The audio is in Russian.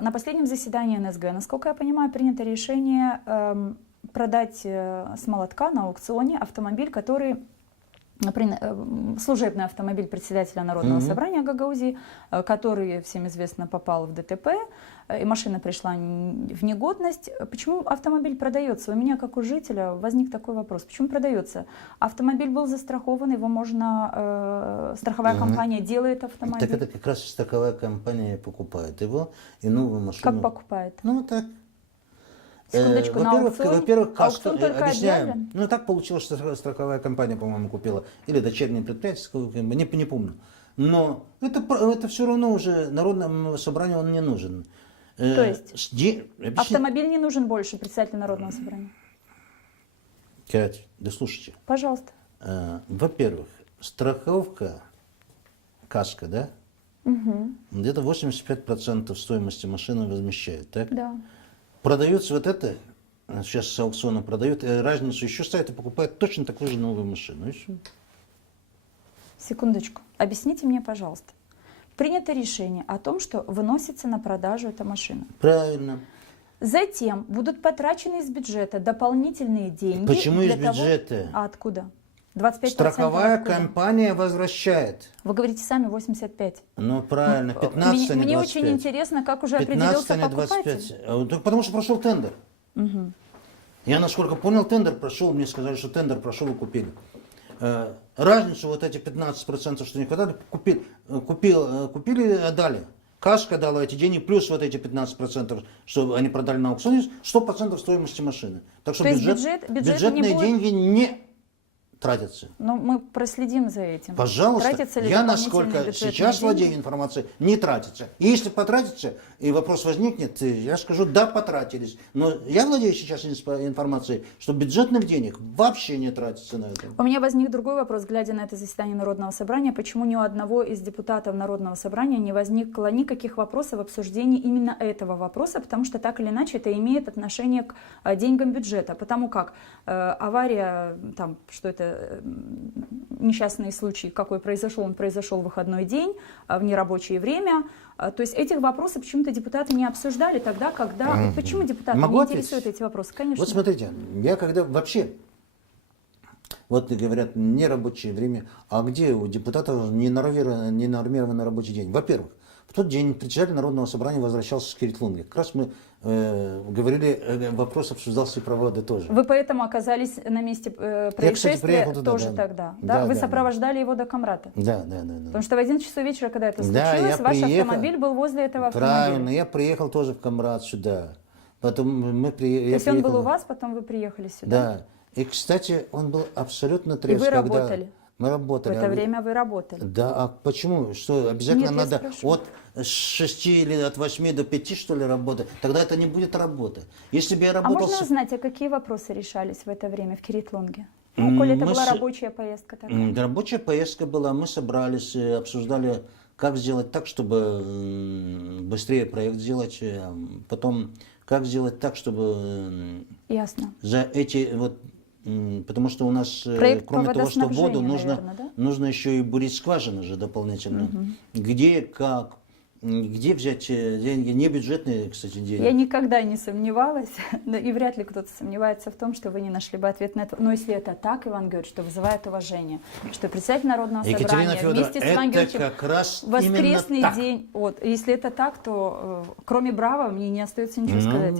На последнем заседании НСГ, насколько я понимаю, принято решение продать с молотка на аукционе автомобиль, который служебный автомобиль председателя Народного собрания Гагаузии, который, всем известно, попал в ДТП, и машина пришла в негодность. Почему автомобиль продается? У меня, как у жителя, возник такой вопрос. Почему продается? Автомобиль был застрахован, его можно... страховая компания делает автомобиль. Так это как раз страховая компания покупает его и новую машину. Как покупает? Ну, так. Секундочку, на аукционе? Во-первых, каска, Аукцион только объясняем. объявлен? Ну, так получилось, что страховая компания, по-моему, купила. Или дочернее предприятие, не помню. Но это все равно уже Народному собранию он не нужен. То есть автомобиль не нужен больше председателю Народного собрания? Кать, да слушайте. Пожалуйста. Во-первых, страховка, каска, да? Где-то 85% стоимости машины возмещает, так? Да. Продается вот это, сейчас с аукциона продают, разницу еще ставят и покупают точно такую же новую машину. И все. Секундочку. Объясните мне, пожалуйста. Принято решение о том, что выносится на продажу эта машина. Правильно. Затем будут потрачены из бюджета дополнительные деньги. Почему из для бюджета? Того... А откуда? 25%. Страховая откуда? компания возвращает. Вы говорите сами 85. Ну правильно, 15, а не 25. Мне очень интересно, как уже определился 15, покупатель. 25. Потому что прошел тендер. Я, насколько понял, тендер прошел, мне сказали, что тендер прошел и купили. Разницу, вот эти 15%, что не хватало, купили, отдали. Каска дала эти деньги, плюс вот эти 15%, что они продали на аукционе, 100% стоимости машины. Так что бюджетные деньги не тратятся. Но мы проследим за этим. Пожалуйста, Тратятся ли я насколько сейчас владею информацией, не тратится. И если потратится, и вопрос возникнет, я скажу, да, потратились. Но я владею сейчас информацией, что бюджетных денег вообще не тратится на это. У меня возник другой вопрос, глядя на это заседание Народного собрания. Почему ни у одного из депутатов Народного собрания не возникло никаких вопросов в обсуждении именно этого вопроса, потому что так или иначе это имеет отношение к деньгам бюджета. Потому как авария, там, что это, несчастный случай, какой произошел, он произошел в выходной день, в нерабочее время. То есть этих вопросов почему-то депутаты не обсуждали тогда, когда... Почему депутаты не интересуют эти вопросы? Конечно. Вот смотрите, я когда вообще... Вот говорят, нерабочее время, а где у депутатов ненормированный рабочий день? Во-первых, в тот день председатель Народного собрания возвращался с Киритлунги. Как раз мы говорили, вопрос обсуждался и проводы тоже. Вы поэтому оказались на месте происшествия тоже тогда? Да? Вы сопровождали его до Комрата? Да. Потому что в 11 часов вечера, когда это случилось, ваш автомобиль был возле этого автомобиля. Правильно, я приехал тоже в Комрат сюда. Потом То есть он был у вас, потом вы приехали сюда? Да. И, кстати, он был абсолютно трезв. И вы работали? Мы работали. В это время вы работали? Да, а почему? Что, обязательно Нет, надо от 6 или от 8 до 5, что ли, работать? Тогда это не будет работа. Если бы я работал... А можно узнать, а какие вопросы решались в это время в Киритлунге? Ну, коли это была рабочая поездка такая. Рабочая поездка была, мы собрались, обсуждали, как сделать так, чтобы быстрее проект сделать, потом, как сделать так, чтобы... Ясно. За эти вот... Потому что у нас, проект кроме того, что воду, наверное, нужно еще и бурить скважины же дополнительно. Где, как, где взять деньги, не бюджетные, кстати, деньги. Я никогда не сомневалась, и вряд ли кто-то сомневается в том, что вы не нашли бы ответ на это. Но если это так, Иван Георгиевич, что вызывает уважение, что председатель Народного собрания вместе с Иваном Георгиевичем воскресный день, вот, если это так, то кроме браво мне не остается ничего сказать.